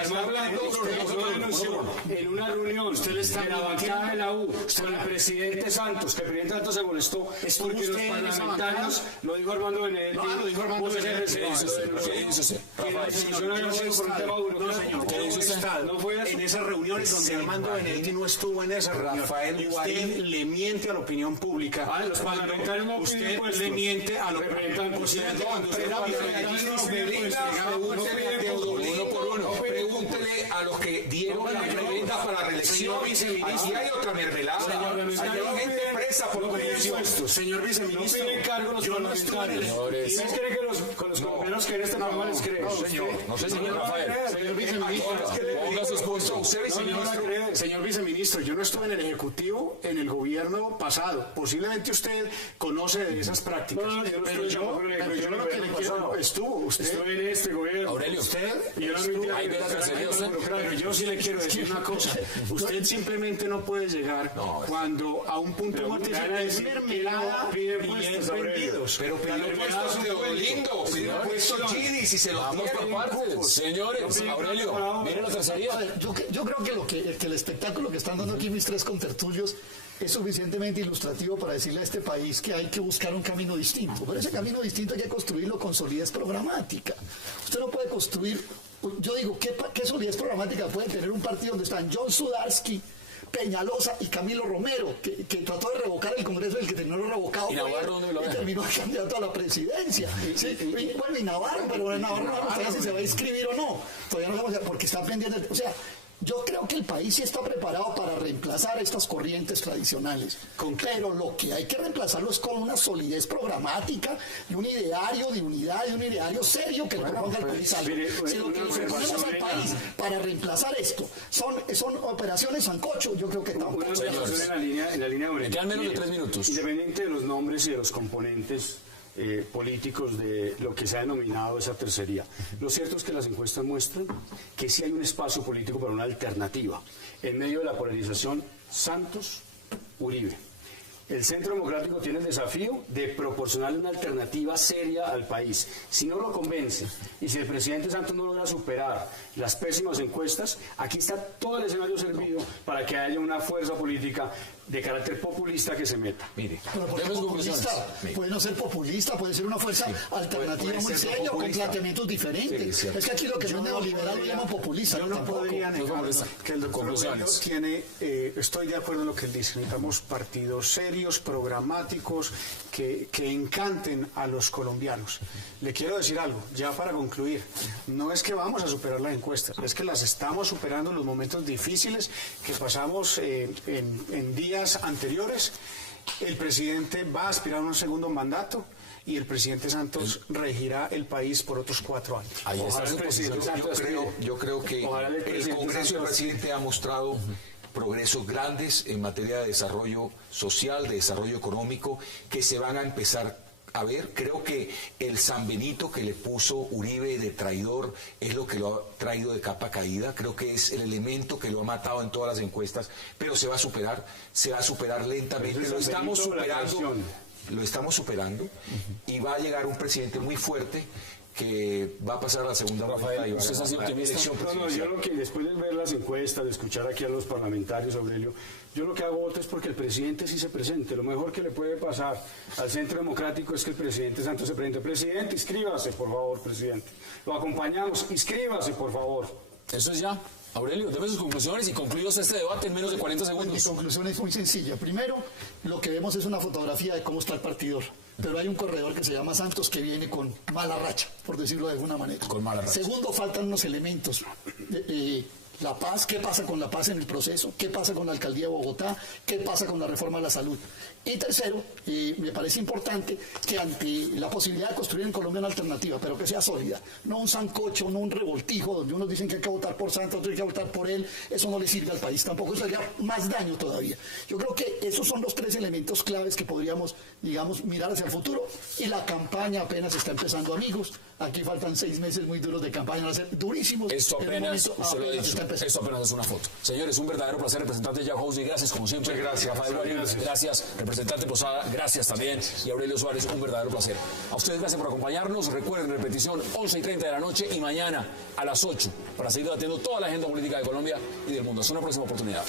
denunció en una reunión de la bancada de la U con el presidente Santos, que el presidente Santos se molestó porque los parlamentarios, lo dijo Armando Benedetti, lo dijo Armando Benedetti. ¿Qué dice usted? que la discusión había sido por un tema burocrático. No fue en esas reuniones donde Armando Benedetti no estuvo en esas reuniones. Y usted le miente a la opinión pública. Los parlamentarios no usted piden puestos. le miente a los representantes. Uno por uno. Pregúntele a los que dieron la preventa para la reelección. Aquí hay otra mermelada. Hay gente presa por impuestos. Señor viceministro, no piden cargo los parlamentarios. ¿Quién cree que los colombianos que en este programa les creen? No sé, señor Rafael. Señor viceministro, Ponga sus puntos. señor viceministro, yo no estuve en el Ejecutivo en el gobierno pasado. Posiblemente usted conoce de esas prácticas. Pero yo lo que le quiero... Usted en este gobierno. Aurelio, pero yo sí le quiero decir una cosa. Usted simplemente no puede llegar cuando a un punto de muerte es mermelada y es vendidos. Pero pidió puestos de Odolindo, pidió puestos Chidis y se los vamos por partes. Señores, Aurelio, miren la tercería. A ver, yo creo que el espectáculo que están dando aquí mis tres contertulios es suficientemente ilustrativo para decirle a este país que hay que buscar un camino distinto. Pero ese camino distinto hay que construirlo con solidez programática. Usted no puede construir, yo digo, ¿qué solidez programática puede tener un partido donde están John Sudarsky, Peñalosa y Camilo Romero, que trató de revocar el Congreso, el que terminó revocado ¿Y Navarro dónde lo y terminó candidato a la presidencia? Y Navarro, pero Navarro no sabe si se va a inscribir o no. Todavía no sabemos, porque está pendiente. O sea, yo creo que el país sí está preparado para reemplazar estas corrientes tradicionales. Pero lo que hay que reemplazarlo es con una solidez programática y un ideario de unidad y un ideario serio que le proponga al país algo. Si lo que le proponemos al país para reemplazar esto son operaciones sancocho, yo creo que tampoco. Una reflexión en la línea Me quedan menos de 3 minutos. Independiente de los nombres y de los componentes políticos de lo que se ha denominado esa tercería. Lo cierto es que las encuestas muestran que sí hay un espacio político para una alternativa en medio de la polarización Santos-Uribe. El Centro Democrático tiene el desafío de proporcionarle una alternativa seria al país. Si no lo convence y si el presidente Santos no logra superar las pésimas encuestas, aquí está todo el escenario servido para que haya una fuerza política de carácter populista que se meta. Mire, Pero ¿por qué Demos populista? conclusiones. Puede no ser populista, puede ser una fuerza alternativa puede muy ser seria con populista. planteamientos diferentes. Sí, es cierto. Es que aquí lo que no es neoliberal lo llaman populista. Yo no tampoco. podría negar populista. que el doctor Conclusiones. Aurelio tiene, estoy de acuerdo en lo que él dice, necesitamos partidos serios, programáticos, que encanten a los colombianos. Le quiero decir algo, ya para concluir, no es que vamos a superar las encuestas, es que las estamos superando en los momentos difíciles que pasamos en días anteriores. El presidente va a aspirar a un segundo mandato y el presidente Santos regirá el país por otros 4 años. Ahí está Ojalá su el presidente posición. Santos yo creo que Ojalá el el presidente Congreso y el Santos- presidente ha mostrado progresos grandes en materia de desarrollo social, de desarrollo económico, que se van a empezar a ver. Creo que el San Benito que le puso Uribe de traidor es lo que lo ha traído de capa caída. Creo que es el elemento que lo ha matado en todas las encuestas, pero se va a superar lentamente. Pero Lo ese San estamos Benito, la superando, traición. lo estamos superando y va a llegar un presidente muy fuerte que va a pasar a la segunda Rafael, vuelta y va a ¿usted es así ganar la optimista? elección No, yo presidencial. lo que después de ver las encuestas, de escuchar aquí a los parlamentarios, Aurelio, yo lo que hago voto es porque el presidente sí se presente. Lo mejor que le puede pasar al Centro Democrático es que el presidente Santos se presente. Presidente, inscríbase, por favor, presidente. Lo acompañamos, inscríbase, por favor. Eso es ya. Aurelio, deme sus conclusiones y concluyos este debate en menos de 40 Pues mi segundos. conclusión es muy sencilla. Primero, lo que vemos es una fotografía de cómo está el partidor. Pero hay un corredor que se llama Santos que viene con mala racha, por decirlo de alguna manera. Con mala racha. Segundo, faltan unos elementos. La paz, ¿qué pasa con la paz en el proceso? ¿Qué pasa con la alcaldía de Bogotá? ¿Qué pasa con la reforma a la salud? Y tercero, me parece importante que ante la posibilidad de construir en Colombia una alternativa, pero que sea sólida, no un sancocho, no un revoltijo donde unos dicen que hay que votar por Santos, otros hay que votar por él, eso no le sirve al país, tampoco eso haría más daño todavía. Yo creo que esos son los 3 elementos claves que podríamos, digamos, mirar hacia el futuro, y la campaña apenas está empezando, amigos. Aquí faltan 6 meses muy duros de campaña, van a ser durísimos. Esto En el apenas, momento usted lo ha apenas dicho, está empezando. esto apenas es una foto. Señores, un verdadero placer, representante Jack House, y gracias como siempre. Muchas gracias. Rafael Guarín, gracias. Representante Posada, gracias también. Y Aurelio Suárez, un verdadero placer. A ustedes gracias por acompañarnos. Recuerden, repetición, 11:30 de la noche y mañana a las 8 para seguir debatiendo toda la agenda política de Colombia y del mundo. Hasta una próxima oportunidad.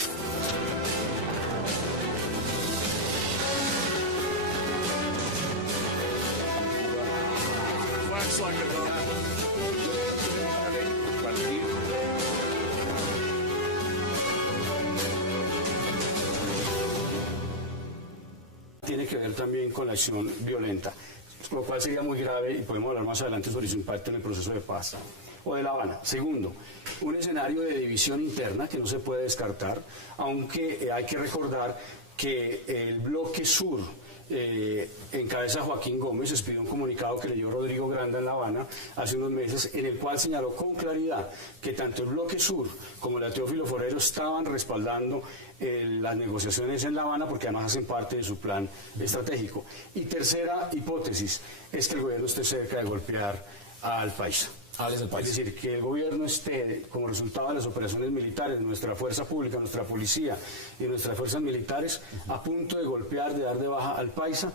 Tiene que ver también con la acción violenta, lo cual sería muy grave y podemos hablar más adelante sobre su impacto en el proceso de paz o de La Habana. Segundo, un escenario de división interna que no se puede descartar, aunque hay que recordar que el bloque sur en cabeza Joaquín Gómez expidió un comunicado que leyó Rodrigo Granda en La Habana hace unos meses, en el cual señaló con claridad que tanto el bloque sur como la Teófilo Forero estaban respaldando las negociaciones en La Habana porque además hacen parte de su plan estratégico. Y tercera hipótesis es que el gobierno esté cerca de golpear al país. Del país. Es decir, que el gobierno esté, como resultado de las operaciones militares, nuestra fuerza pública, nuestra policía y nuestras fuerzas militares, a punto de golpear, de dar de baja al paisa,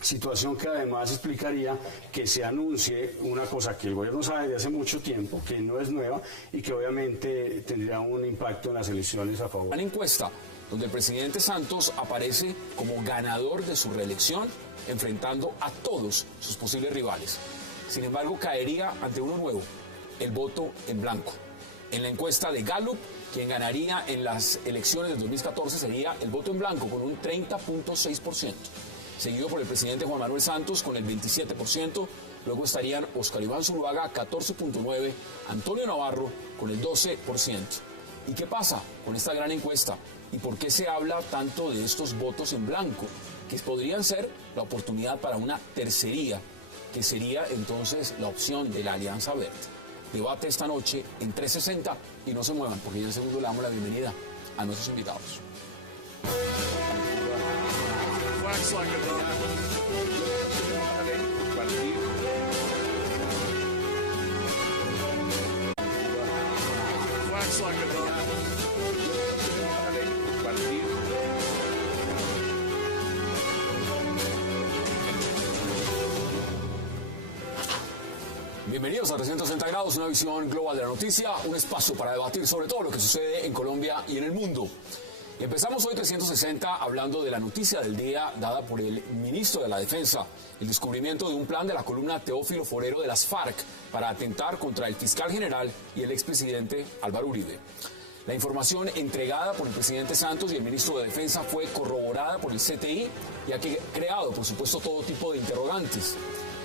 situación que además explicaría que se anuncie una cosa que el gobierno sabe desde hace mucho tiempo, que no es nueva y que obviamente tendría un impacto en las elecciones a favor. Una encuesta donde el presidente Santos aparece como ganador de su reelección, enfrentando a todos sus posibles rivales. Sin embargo, caería ante uno nuevo, el voto en blanco. En la encuesta de Gallup, quien ganaría en las elecciones del 2014 sería el voto en blanco con un 30.6%, seguido por el presidente Juan Manuel Santos con el 27%, luego estarían Óscar Iván Zuluaga 14.9%, Antonio Navarro con el 12%. ¿Y qué pasa con esta gran encuesta? ¿Y por qué se habla tanto de estos votos en blanco? Que podrían ser la oportunidad para una tercería, que sería entonces la opción de la Alianza Verde. Debate esta noche en 360 y no se muevan porque ya en segundo le damos la bienvenida a nuestros invitados. Bienvenidos a 360 grados, una visión global de la noticia, un espacio para debatir sobre todo lo que sucede en Colombia y en el mundo. Empezamos hoy 360 hablando de la noticia del día dada por el ministro de la Defensa, el descubrimiento de un plan de la columna Teófilo Forero de las FARC para atentar contra el fiscal general y el expresidente Álvaro Uribe. La información entregada por el presidente Santos y el ministro de Defensa fue corroborada por el CTI y ha creado, por supuesto, todo tipo de interrogantes.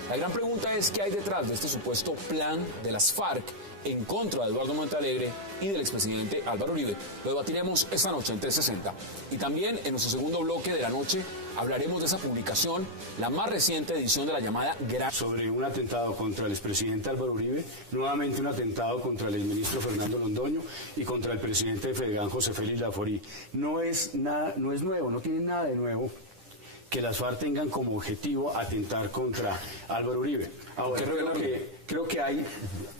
La gran pregunta es qué hay detrás de este supuesto plan de las FARC en contra de Eduardo Montealegre y del expresidente Álvaro Uribe. Lo debatiremos esta noche en 360. Y también en nuestro segundo bloque de la noche hablaremos de esa publicación, la más reciente edición de la llamada Gran... Sobre un atentado contra el expresidente Álvaro Uribe, nuevamente un atentado contra el exministro Fernando Londoño y contra el presidente de FEDEGAN, José Félix Laforí. No es nuevo, no tiene nada de nuevo que las FARC tengan como objetivo atentar contra Álvaro Uribe. Ahora, creo que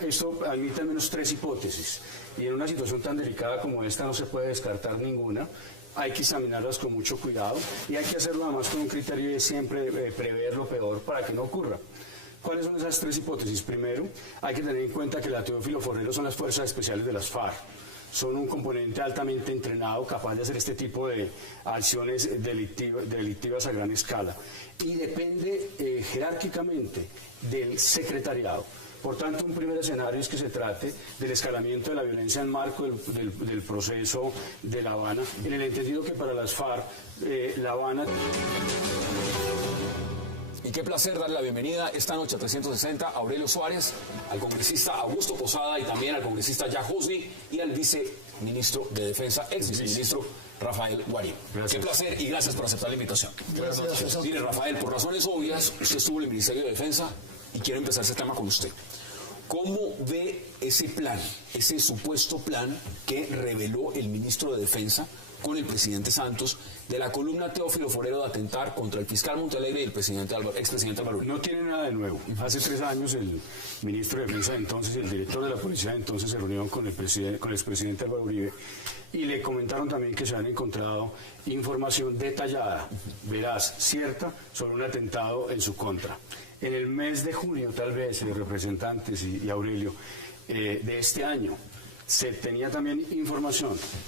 esto admite al menos tres hipótesis, y en una situación tan delicada como esta no se puede descartar ninguna. Hay que examinarlas con mucho cuidado y hay que hacerlo además con un criterio de siempre prever lo peor para que no ocurra. ¿Cuáles son esas tres hipótesis? Primero, hay que tener en cuenta que la Teófilo Forero son las fuerzas especiales de las FARC. Son un componente altamente entrenado, capaz de hacer este tipo de acciones delictivas a gran escala. Y depende jerárquicamente del secretariado. Por tanto, un primer escenario es que se trate del escalamiento de la violencia en marco del proceso de La Habana, en el entendido que para las FARC, La Habana... Y qué placer darle la bienvenida esta noche a 360 a Aurelio Suárez, al congresista Augusto Posada y también al congresista Jack Husby y al viceministro de Defensa, ex viceministro Rafael Guarín. Qué placer y gracias por aceptar la invitación. Gracias. Mire, Rafael, por razones obvias, usted estuvo en el Ministerio de Defensa y quiero empezar ese tema con usted. ¿Cómo ve ese plan, ese supuesto plan que reveló el ministro de Defensa con el presidente Santos de la columna Teófilo Forero de atentar contra el fiscal Montealegre y el expresidente Álvaro Uribe? No tiene nada de nuevo. Hace 3 años el ministro de Defensa de entonces y el director de la policía de entonces se reunieron con el expresidente Álvaro Uribe y le comentaron también que se han encontrado información detallada, veraz, cierta, sobre un atentado en su contra. En el mes de junio, tal vez, representantes y Aurelio, de este año, se tenía también información